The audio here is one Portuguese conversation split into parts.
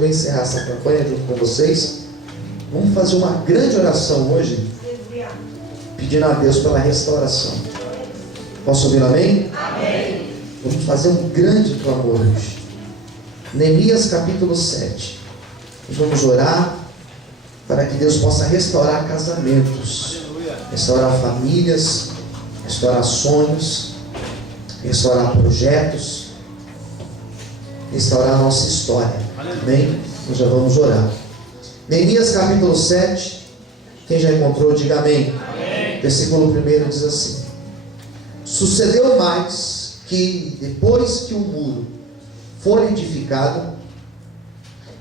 vou encerrar essa campanha junto com vocês. Vamos fazer uma grande oração hoje, pedindo a Deus pela restauração. Posso ouvir amém? Amém. Vamos fazer um grande clamor hoje. Neemias capítulo 7. Nós vamos orar para que Deus possa restaurar casamentos, restaurar famílias, restaurar sonhos, restaurar projetos, restaurar a nossa história. Amém? Nós já vamos orar. Neemias capítulo 7. Quem já encontrou, diga amém. Amém. Versículo 1 diz assim: Sucedeu mais que, depois que o muro for edificado,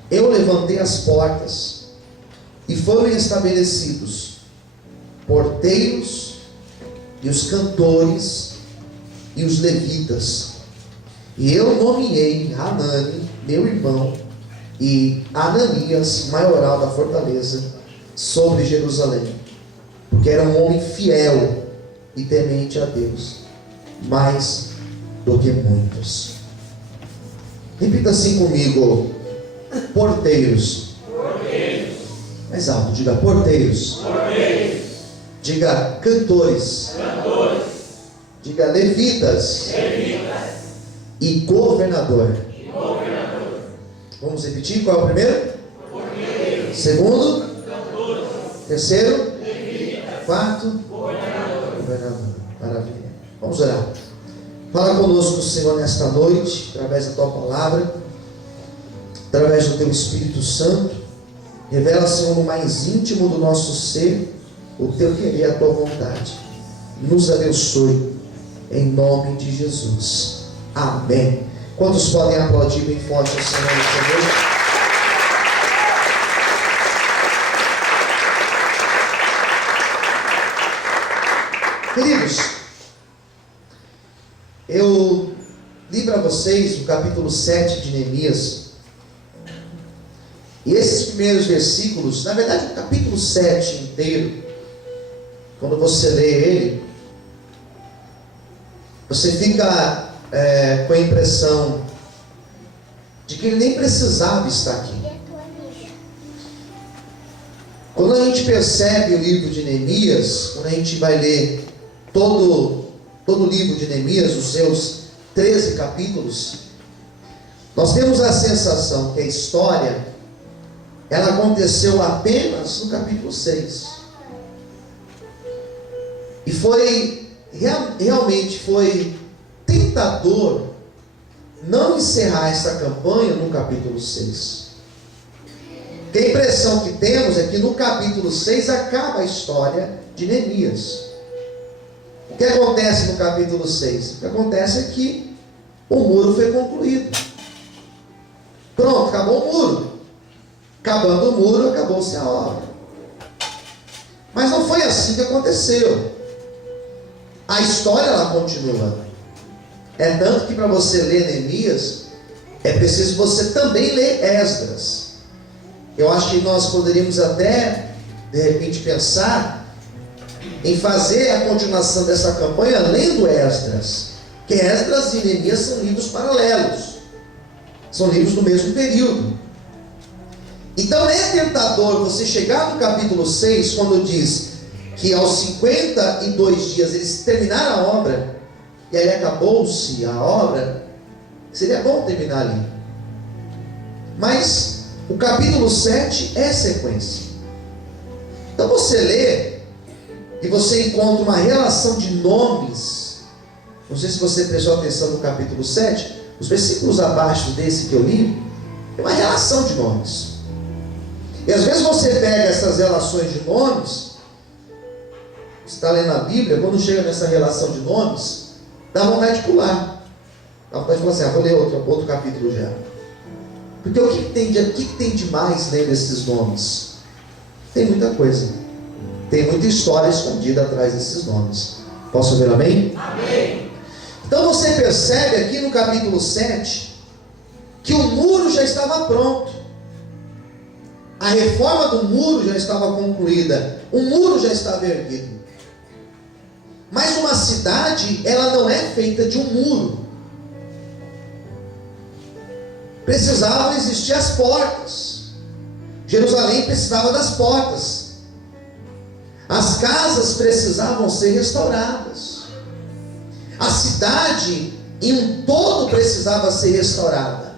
eu levantei as portas, e foram estabelecidos porteiros, e os cantores, e os levitas. E eu nomeei Hanani, meu irmão, e Ananias, maioral da fortaleza, sobre Jerusalém, porque era um homem fiel e temente a Deus, mais do que muitos. Repita assim comigo: porteiros. Porteiros. Mais alto, diga porteiros. Porteiros. Diga cantores. Cantores. Diga levitas. Levitas. E governador. E governador. Vamos repetir? Qual é o primeiro? Porteiros. Segundo? Cantores. Terceiro? Levitas. Quarto? Governador. Governador. Maravilha. Vamos orar. Fala conosco, Senhor, nesta noite, através da Tua palavra, através do Teu Espírito Santo. Revela, Senhor, no mais íntimo do nosso ser, o Teu querer, a Tua vontade. Nos abençoe, em nome de Jesus. Amém. Quantos podem aplaudir bem forte o Senhor nessa noite? Queridos, eu li para vocês o capítulo 7 de Neemias. E esses primeiros versículos, na verdade o capítulo 7 inteiro, quando você lê ele, você fica com a impressão de que ele nem precisava estar aqui. Quando a gente percebe o livro de Neemias, quando a gente vai ler todo o livro de Neemias, os seus 13 capítulos, nós temos a sensação que a história ela aconteceu apenas no capítulo 6. E realmente foi tentador não encerrar essa campanha no capítulo 6. A impressão que temos é que no capítulo 6 acaba a história de Neemias. O que acontece no capítulo 6? O que acontece é que o muro foi concluído. Pronto, acabou o muro. Acabando o muro, acabou-se a obra. Mas não foi assim que aconteceu. A história ela continua. É tanto que para você ler Neemias, é preciso você também ler Esdras. Eu acho que nós poderíamos até, de repente, pensar em fazer a continuação dessa campanha lendo Esdras. Que Esdras e Neemias são livros paralelos. São livros do mesmo período. Então é tentador você chegar no capítulo 6, quando diz que aos 52 dias eles terminaram a obra, e aí acabou-se a obra. Seria bom terminar ali. Mas o capítulo 7 é sequência. Então você lê e você encontra uma relação de nomes. Não sei se você prestou atenção no capítulo 7, os versículos abaixo desse que eu li, é uma relação de nomes. E às vezes você pega essas relações de nomes, você está lendo a Bíblia, quando chega nessa relação de nomes, dá vontade de pular. Dá vontade de falar assim, vou ler outro capítulo já. Porque o que tem de mais lendo esses nomes? Tem muita coisa. Tem muita história escondida atrás desses nomes. Posso ouvir amém? Amém. Então você percebe aqui no capítulo 7 que o muro já estava pronto. A reforma do muro já estava concluída. O muro já estava erguido. Mas uma cidade, ela não é feita de um muro. precisavam existir as portas. Jerusalém precisava das portas. As casas precisavam ser restauradas. A cidade em um todo precisava ser restaurada.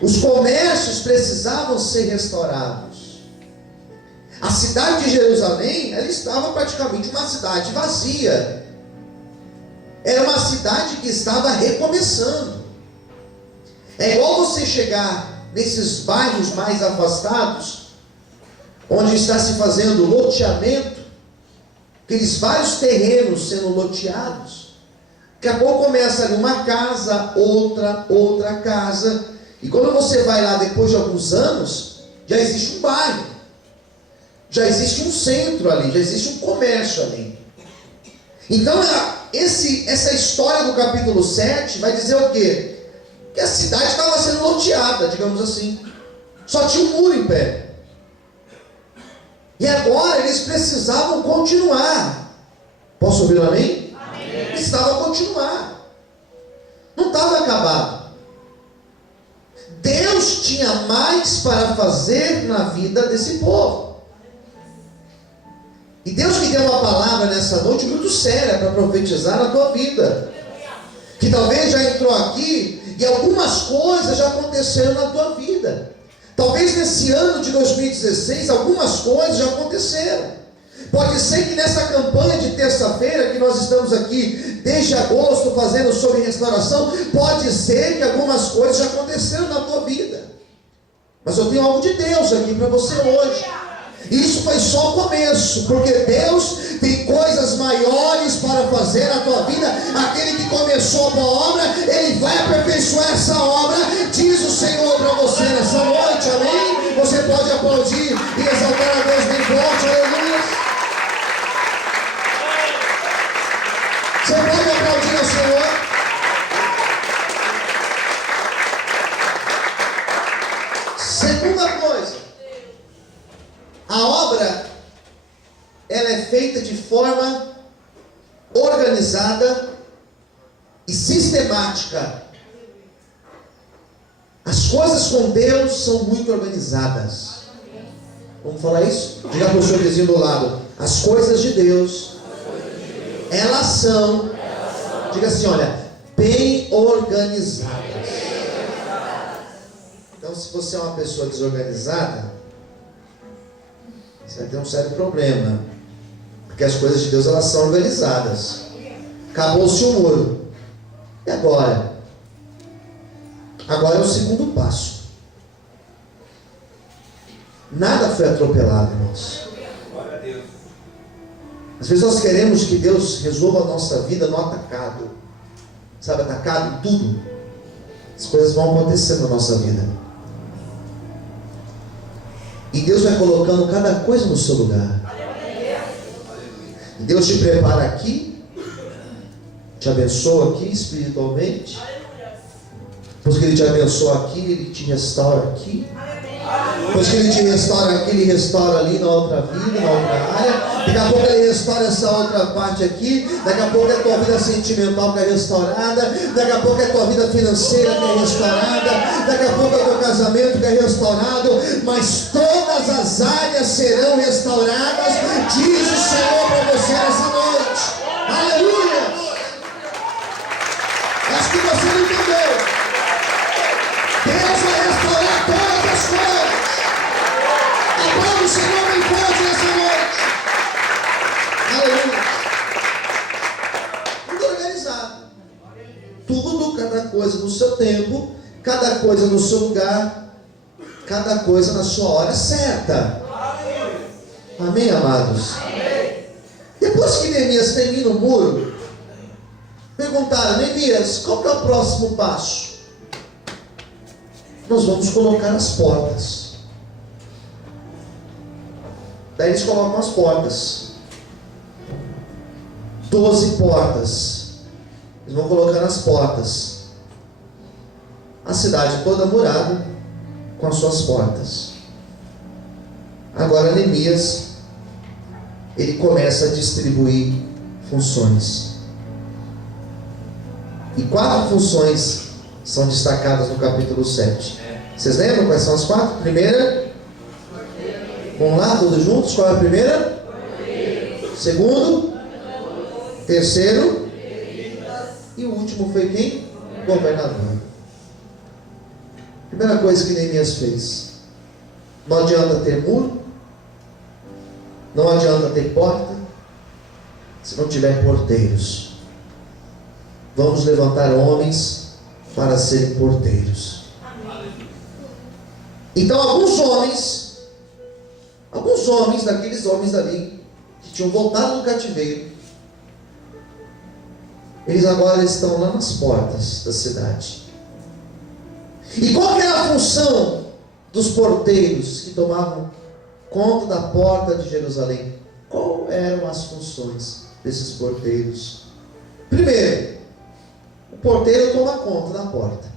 Os comércios precisavam ser restaurados. A cidade de Jerusalém, ela estava praticamente uma cidade vazia. Era uma cidade que estava recomeçando. É igual você chegar nesses bairros mais afastados, onde está se fazendo loteamento, aqueles vários terrenos sendo loteados. Daqui a pouco começa ali uma casa, outra casa, e quando você vai lá depois de alguns anos, já existe um bairro, já existe um centro ali, já existe um comércio ali. Então essa história do capítulo 7 vai dizer o quê? Que a cidade estava sendo loteada, digamos assim. Só tinha um muro em pé. E agora eles precisavam continuar. Posso ouvir um amém? Amém. Precisava continuar. Não estava acabado. Deus tinha mais para fazer na vida desse povo. E Deus me deu uma palavra nessa noite muito séria para profetizar na tua vida. Que talvez já entrou aqui e algumas coisas já aconteceram na tua vida. Talvez nesse ano de 2016 algumas coisas já aconteceram. Pode ser que nessa campanha de terça-feira que nós estamos aqui desde agosto fazendo sobre restauração, pode ser que algumas coisas já aconteceram na tua vida. Mas eu tenho algo de Deus aqui para você hoje. Isso foi só o começo, porque Deus tem coisas maiores para fazer na tua vida. Aquele que começou a boa obra, Ele vai aperfeiçoar essa obra, diz o Senhor para você nessa noite, amém? Você pode aplaudir e exaltar a Deus bem forte, aleluia. Você pode aplaudir ao Senhor. Segunda coisa, a obra, ela é feita de forma organizada e sistemática. As coisas com Deus são muito organizadas. Vamos falar isso? Diga para o seu vizinho do lado: as coisas de Deus, elas são, diga assim, olha, bem organizadas. Então, se você é uma pessoa desorganizada, você vai ter um sério problema, porque as coisas de Deus, elas são organizadas. Acabou-se o muro. E agora? Agora é o segundo passo. Nada foi atropelado, irmãos. Às vezes nós queremos que Deus resolva a nossa vida no atacado. Sabe, atacado em tudo. As coisas vão acontecer na nossa vida. E Deus vai colocando cada coisa no seu lugar. Deus te prepara aqui, te abençoa aqui espiritualmente. Depois que Ele te abençoa aqui, Ele te restaura aqui. Depois que Ele te restaura aqui, Ele restaura ali na outra vida, na outra área. Daqui a pouco Ele restaura essa outra parte aqui. Daqui a pouco é a tua vida sentimental que é restaurada. Daqui a pouco é a tua vida financeira que é restaurada. Daqui a pouco é o teu casamento que é restaurado. Mas todas as áreas serão restauradas, diz o Senhor para você nessa noite. Aleluia! Acho que você não entendeu. Deus vai restaurar todas as coisas. Aplauda o Senhor bem forte nessa noite. Aleluia. Tudo organizado. Tudo, cada coisa no seu tempo, cada coisa no seu lugar, cada coisa na sua hora certa. Amém, amados? Depois que Neemias termina o muro, perguntaram: Neemias, qual que é o próximo passo? Nós vamos colocar as portas. Daí eles colocam as portas. 12 portas. Eles vão colocando as portas. A cidade toda murada com as suas portas. Agora Neemias, ele começa a distribuir funções. E 4 funções são destacadas no capítulo 7. Vocês lembram quais são as 4? Primeira, vamos lá, todos juntos, qual é a primeira? Segundo, terceiro, e o último foi quem? Governador. Primeira coisa que Neemias fez: não adianta ter muro, não adianta ter porta, se não tiver porteiros. Vamos levantar homens para serem porteiros. Então alguns homens daqueles homens ali que tinham voltado do cativeiro, eles agora estão lá nas portas da cidade. E qual era a função dos porteiros que tomavam conta da porta de Jerusalém? Qual eram as funções desses porteiros? Primeiro, o porteiro toma conta da porta.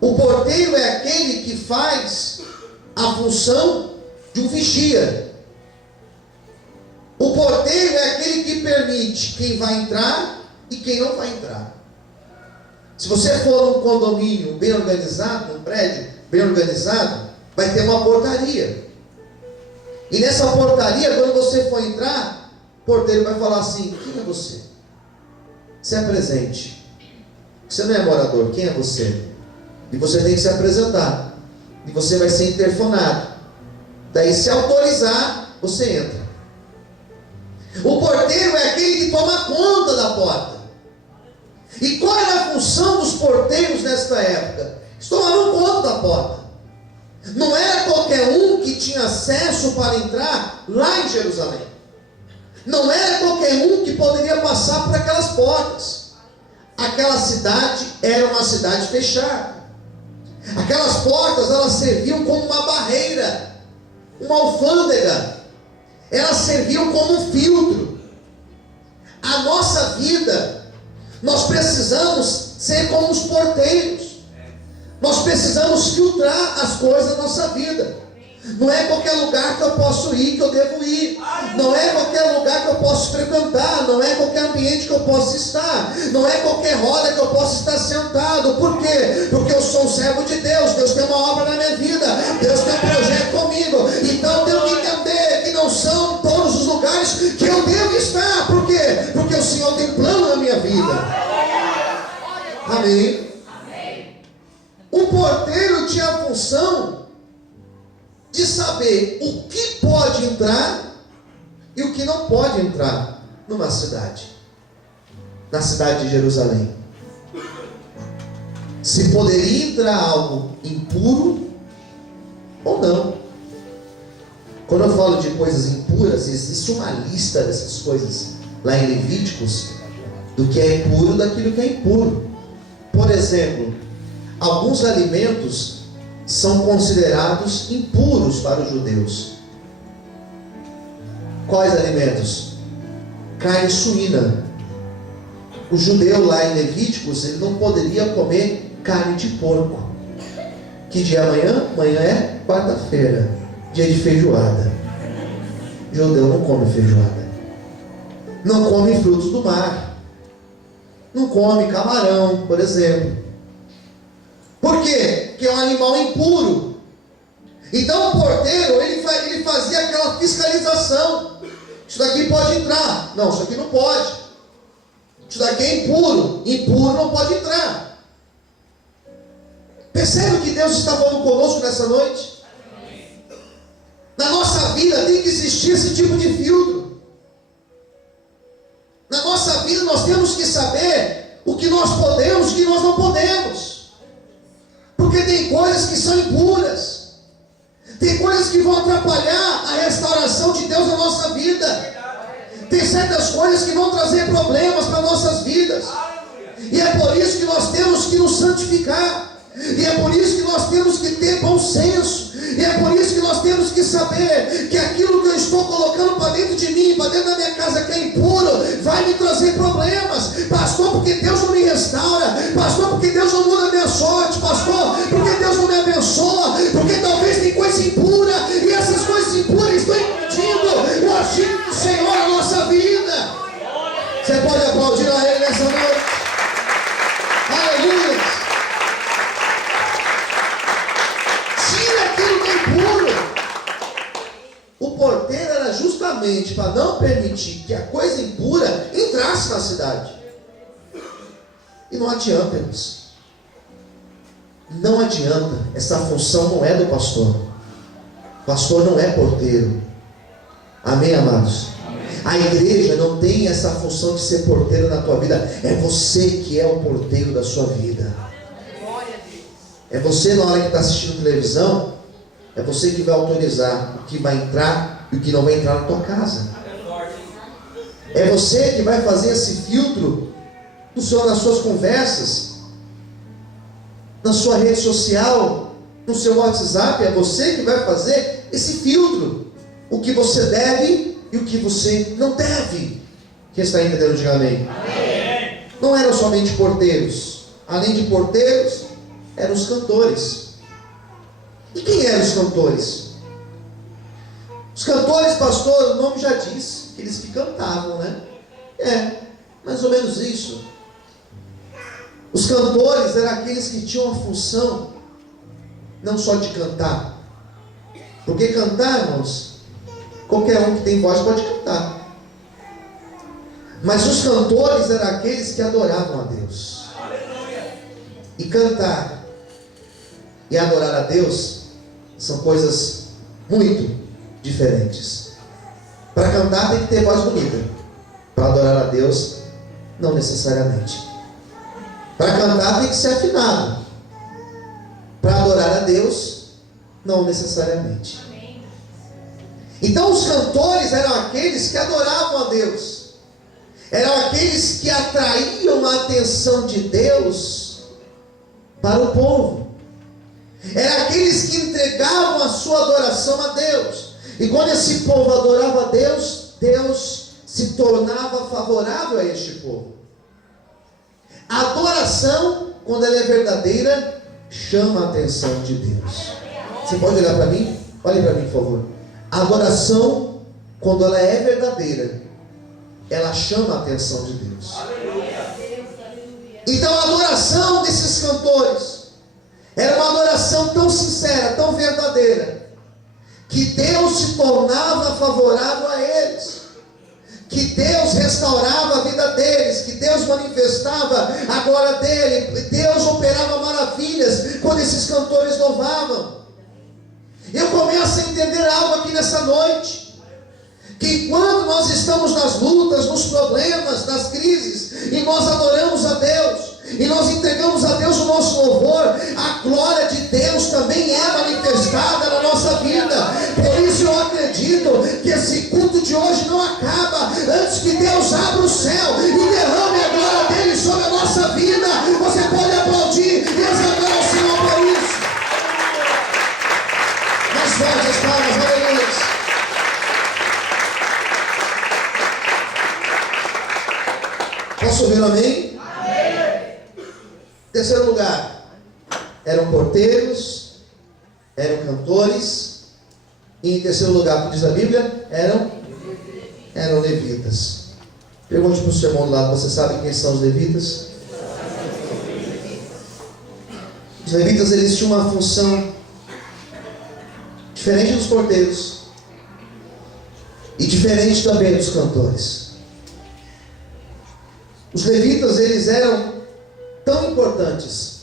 O porteiro é aquele que faz a função de um vigia. O porteiro é aquele que permite quem vai entrar e quem não vai entrar. Se você for num condomínio bem organizado, num prédio bem organizado, vai ter uma portaria. E nessa portaria, quando você for entrar, o porteiro vai falar assim: quem é você? Se apresente. Você não é morador, quem é você? E você tem que se apresentar. E você vai ser interfonado. Daí, se autorizar, você entra. O porteiro é aquele que toma conta da porta. E qual era a função dos porteiros nesta época? Eles tomavam conta da porta. Não era qualquer um que tinha acesso para entrar lá em Jerusalém. Não era qualquer um que poderia passar por aquelas portas. Aquela cidade era uma cidade fechada. Aquelas portas, elas serviam como uma barreira, uma alfândega. Elas serviam como um filtro. A nossa vida, nós precisamos ser como os porteiros. Nós precisamos filtrar as coisas da nossa vida. Não é qualquer lugar que eu posso ir, que eu devo ir. Não é qualquer lugar que eu posso frequentar. Não é qualquer ambiente que eu posso estar. Não é qualquer roda que eu posso estar sentado. Por quê? Porque eu sou um servo de Deus. Deus tem uma obra na minha vida. Deus tem um projeto comigo. Então eu tenho que entender que não são todos os lugares que eu devo estar. Por quê? Porque o Senhor tem plano na minha vida. Amém. O porteiro tinha a função de saber o que pode entrar e o que não pode entrar numa cidade, na cidade de Jerusalém. Se poderia entrar algo impuro ou não. Quando eu falo de coisas impuras, existe uma lista dessas coisas lá em Levíticos, do que é impuro, daquilo que é impuro. Por exemplo, alguns alimentos são considerados impuros para os judeus. Quais alimentos? Carne suína. O judeu lá em Levíticos, ele não poderia comer carne de porco. Que dia é amanhã? Amanhã é quarta-feira, dia de feijoada. O judeu não come feijoada. Não come frutos do mar. Não come camarão, por exemplo. Por quê? Porque é um animal impuro. Então o porteiro, ele fazia aquela fiscalização. Isso daqui pode entrar. Não, isso aqui não pode. Isso daqui é impuro. Impuro não pode entrar. Percebe que Deus está falando conosco nessa noite? Na nossa vida tem que existir esse tipo de filtro. Na nossa vida nós temos que saber o que nós podemos e o que nós não podemos. Porque tem coisas que são impuras. Tem coisas que vão atrapalhar a restauração de Deus na nossa vida. Tem certas coisas que vão trazer problemas para nossas vidas. E é por isso que nós temos que nos santificar. E é por isso que nós temos que ter bom senso. E é por isso que nós temos que saber que aquilo que eu estou colocando para dentro de mim, para dentro da minha casa, que é impuro, vai me trazer problemas. Pastor, porque Deus não me restaura. Pastor, porque Deus não muda a minha sorte. Pastor, porque Deus não me abençoa. Porque talvez tem coisa impura. E essas coisas impuras estão impedindo o agir do Senhor na nossa vida. Você pode aplaudir a Ele nessa noite? Aleluia. justamente para não permitir que a coisa impura entrasse na cidade. E não adianta, irmãos. Não adianta. Essa função não é do pastor. O pastor não é porteiro. Amém, amados? A igreja não tem essa função de ser porteiro na tua vida. É você que é o porteiro da sua vida. É você, na hora que está assistindo televisão, é você que vai autorizar o que vai entrar e o que não vai entrar na tua casa. É você que vai fazer esse filtro nas suas conversas, na sua rede social, no seu WhatsApp. É você que vai fazer esse filtro. O que você deve e o que você não deve. Quem está entendendo, diga amém. Amém. Não eram somente porteiros. Além de porteiros, eram os cantores. E quem eram os cantores? Os cantores, pastor, o nome já diz, aqueles que cantavam, né? É, mais ou menos isso. Os cantores eram aqueles que tinham a função não só de cantar. Porque cantar, irmãos, qualquer um que tem voz pode cantar. Mas os cantores eram aqueles que adoravam a Deus. E cantar e adorar a Deus são coisas muito diferentes. Para cantar tem que ter voz bonita. Para adorar a Deus, não necessariamente. Para cantar tem que ser afinado. Para adorar a Deus, não necessariamente. Então os cantores eram aqueles que adoravam a Deus. Eram aqueles que atraíam a atenção de Deus para o povo. Eram aqueles que entregavam a sua adoração a Deus. E quando esse povo adorava a Deus, Deus se tornava favorável a este povo. A adoração, quando ela é verdadeira, chama a atenção de Deus. Você pode olhar para mim? Olhe para mim, por favor. A adoração, quando ela é verdadeira, ela chama a atenção de Deus. Então a adoração desses cantores era uma adoração tão sincera, tão verdadeira, que Deus se tornava favorável a eles, que Deus restaurava a vida deles, que Deus manifestava a glória dele, Deus operava maravilhas quando esses cantores louvavam. Eu começo a entender algo aqui nessa noite, que quando nós estamos nas lutas, nos problemas, nas crises, e nós adoramos a Deus, e nós entregamos a Deus o nosso louvor, a glória de Deus também é manifestada na nossa vida. Por isso eu acredito que esse culto de hoje não acaba antes que Deus abra o céu e derrame a glória dele sobre a nossa vida. Você pode aplaudir e exaltar o Senhor por isso. Mais fortes as palmas, aleluia. Posso ouvir um amém? Terceiro lugar, eram porteiros, eram cantores, e em terceiro lugar, como diz a Bíblia, eram levitas. Pergunte para o seu irmão do lado, você sabe quem são os levitas? Os levitas, eles tinham uma função diferente dos porteiros e diferente também dos cantores. Os levitas, eles eram tão importantes,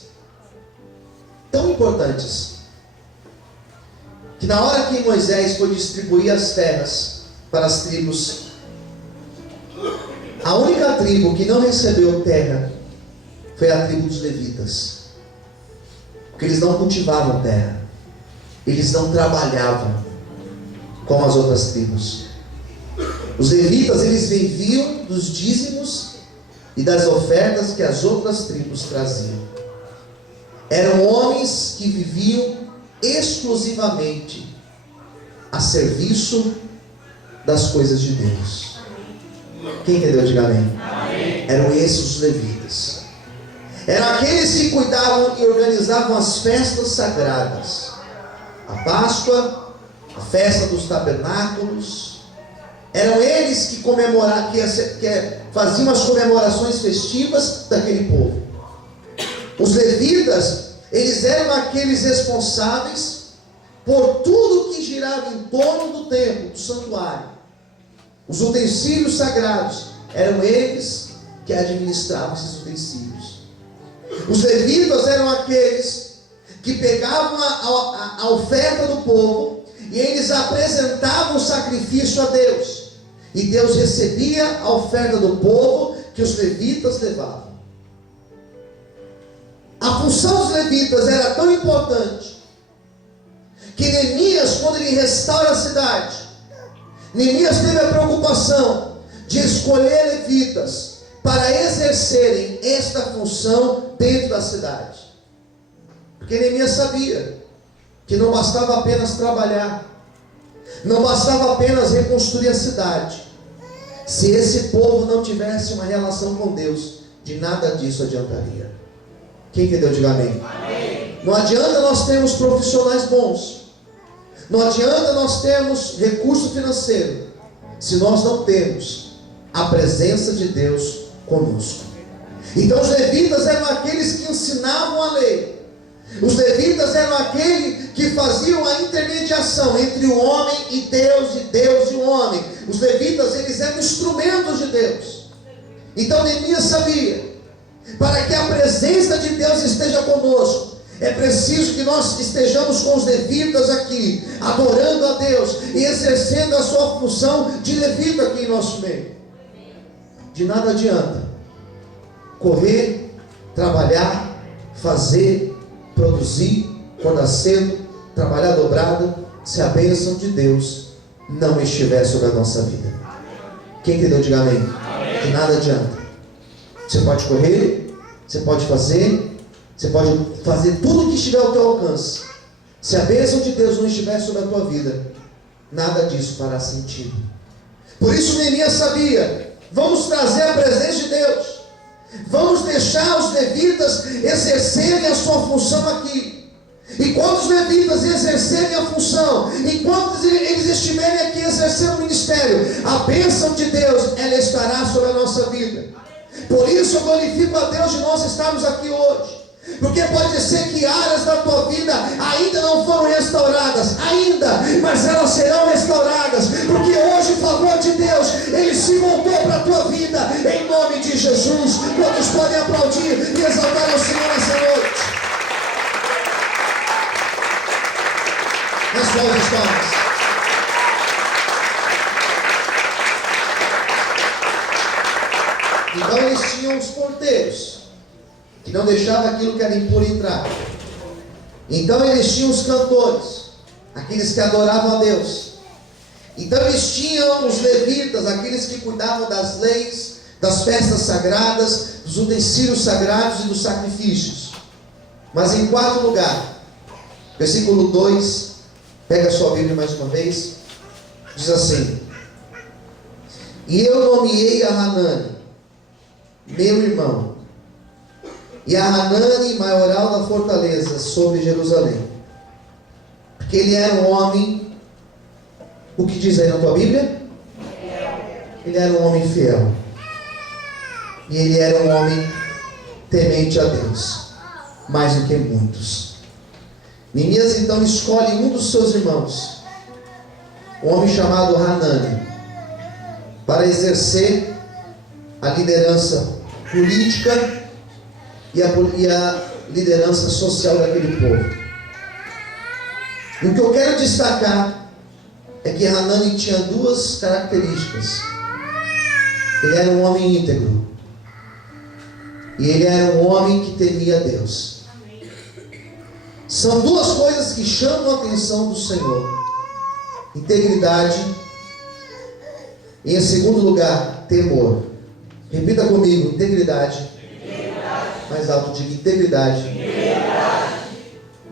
que na hora que Moisés foi distribuir as terras para as tribos, a única tribo que não recebeu terra foi a tribo dos levitas, porque eles não cultivavam terra, eles não trabalhavam como as outras tribos. Os levitas, eles viviam dos dízimos e das ofertas que as outras tribos traziam. Eram homens que viviam exclusivamente a serviço das coisas de Deus. Quem entendeu, diga amém. Amém. Eram esses os levitas. Eram aqueles que cuidavam e organizavam as festas sagradas. A Páscoa, a festa dos tabernáculos. Eram eles que comemoravam, que faziam as comemorações festivas daquele povo. Os levitas, eles eram aqueles responsáveis por tudo que girava em torno do templo, do santuário. Os utensílios sagrados, eram eles que administravam esses utensílios. Os levitas eram aqueles que pegavam a oferta do povo e eles apresentavam o sacrifício a Deus. E Deus recebia a oferta do povo que os levitas levavam. A função dos levitas era tão importante que Neemias, quando ele restaura a cidade, Neemias teve a preocupação de escolher levitas para exercerem esta função dentro da cidade. Porque Neemias sabia que não bastava apenas trabalhar, não bastava apenas reconstruir a cidade. Se esse povo não tivesse uma relação com Deus, de nada disso adiantaria. Quem entendeu? Diga amém. Amém. Não adianta nós termos profissionais bons, não adianta nós termos recurso financeiro, se nós não temos a presença de Deus conosco. Então os levitas eram aqueles que ensinavam a lei. Os levitas eram aqueles que faziam a intermediação entre o homem e Deus e o homem. Os levitas, eles eram instrumentos de Deus. Então Neemias sabia, para que a presença de Deus esteja conosco, é preciso que nós estejamos com os levitas aqui, adorando a Deus e exercendo a sua função de levita aqui em nosso meio. De nada adianta correr, trabalhar, fazer, produzir, acordar cedo, trabalhar dobrado, se a bênção de Deus não estiver sobre a nossa vida. Quem entendeu? Diga amém. De nada adianta. Você pode correr, você pode fazer tudo o que estiver ao teu alcance. Se a bênção de Deus não estiver sobre a tua vida, nada disso fará sentido. Por isso Neemias sabia: vamos trazer a presença de Deus, vamos deixar os levitas exercerem a sua função aqui. E quando os levitas exercerem a função, enquanto eles estiverem aqui exercendo o ministério, a bênção de Deus, ela estará sobre a nossa vida. Por isso eu glorifico a Deus de nós estarmos aqui hoje. Porque pode ser que áreas da tua vida ainda não foram restauradas, mas elas serão restauradas, porque hoje o favor de Deus, ele se voltou para a tua vida, em nome de Jesus. Quantos podem aplaudir e exaltar ao Senhor nessa noite? Nas suas palmas. Então eles tinham os porteiros, que não deixava aquilo que era impuro entrar. Então eles tinham os cantores, aqueles que adoravam a Deus. Então eles tinham os levitas, aqueles que cuidavam das leis, das festas sagradas, dos utensílios sagrados e dos sacrifícios. Mas em quarto lugar, versículo 2, pega a sua Bíblia mais uma vez, diz assim: e eu nomeei a Hanani, meu irmão, e a Hanani, maioral da fortaleza, sobre Jerusalém, porque ele era um homem, o que diz aí na tua Bíblia? Ele era um homem fiel, e ele era um homem temente a Deus, mais do que muitos. Neemias então escolhe um dos seus irmãos, um homem chamado Hanani, para exercer a liderança política e a liderança social daquele povo. E o que eu quero destacar é que Hanani tinha duas características. Ele era um homem íntegro, e ele era um homem que temia a Deus. São duas coisas que chamam a atenção do Senhor: integridade e, em segundo lugar, temor. Repita comigo: integridade. Mais alto, diga: integridade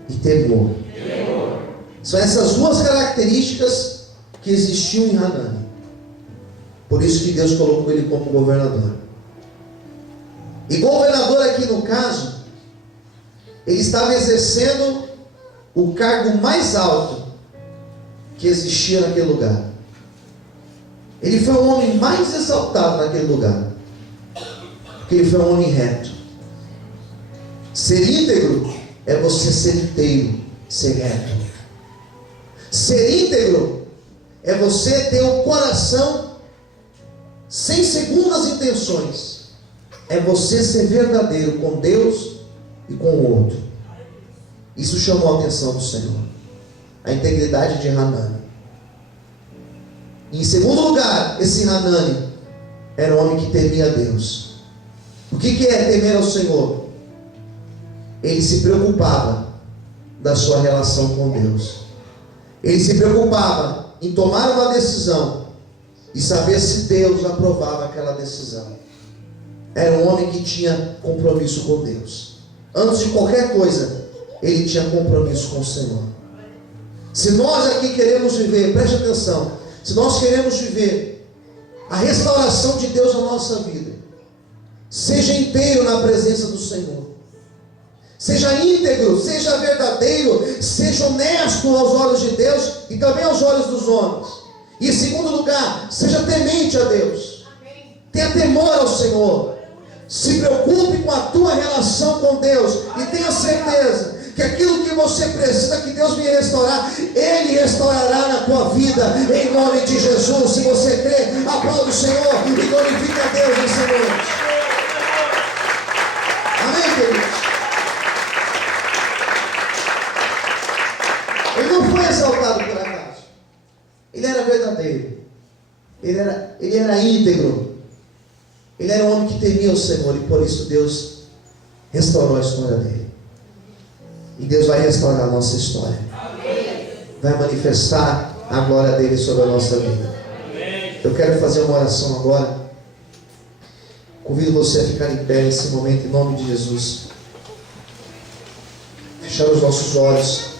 e temor. São essas duas características que existiam em Hanani. Por isso que Deus colocou ele como governador. E governador aqui no caso, ele estava exercendo o cargo mais alto que existia naquele lugar. Ele foi o homem mais exaltado naquele lugar, porque ele foi um homem reto. Ser íntegro é você ser inteiro, ser reto. Ser íntegro é você ter o coração sem segundas intenções. É você ser verdadeiro com Deus e com o outro. Isso chamou a atenção do Senhor. A integridade de Hanani. E em segundo lugar, esse Hanani era um homem que temia a Deus. O que é temer ao Senhor? Ele se preocupava da sua relação com Deus. Ele se preocupava em tomar uma decisão e saber se Deus aprovava aquela decisão. Era um homem que tinha compromisso com Deus. Antes de qualquer coisa, ele tinha compromisso com o Senhor. Se nós aqui queremos viver, preste atenção, se nós queremos viver a restauração de Deus na nossa vida, seja inteiro na presença do Senhor, seja íntegro, seja verdadeiro, seja honesto aos olhos de Deus e também aos olhos dos homens. E em segundo lugar, seja temente a Deus. Tenha temor ao Senhor. Se preocupe com a tua relação com Deus e tenha certeza que aquilo que você precisa que Deus venha restaurar, Ele restaurará na tua vida, em nome de Jesus. Se você crê, aplaude o Senhor e glorifique a Deus nessa noite. Amém, queridos? Ele não foi exaltado por acaso. Ele era verdadeiro. Ele era íntegro. Ele era um homem que temia o Senhor. E por isso Deus restaurou a história dele. E Deus vai restaurar a nossa história. Vai manifestar a glória dele sobre a nossa vida. Eu quero fazer uma oração agora. Convido você a ficar em pé nesse momento, em nome de Jesus. Fechar os nossos olhos.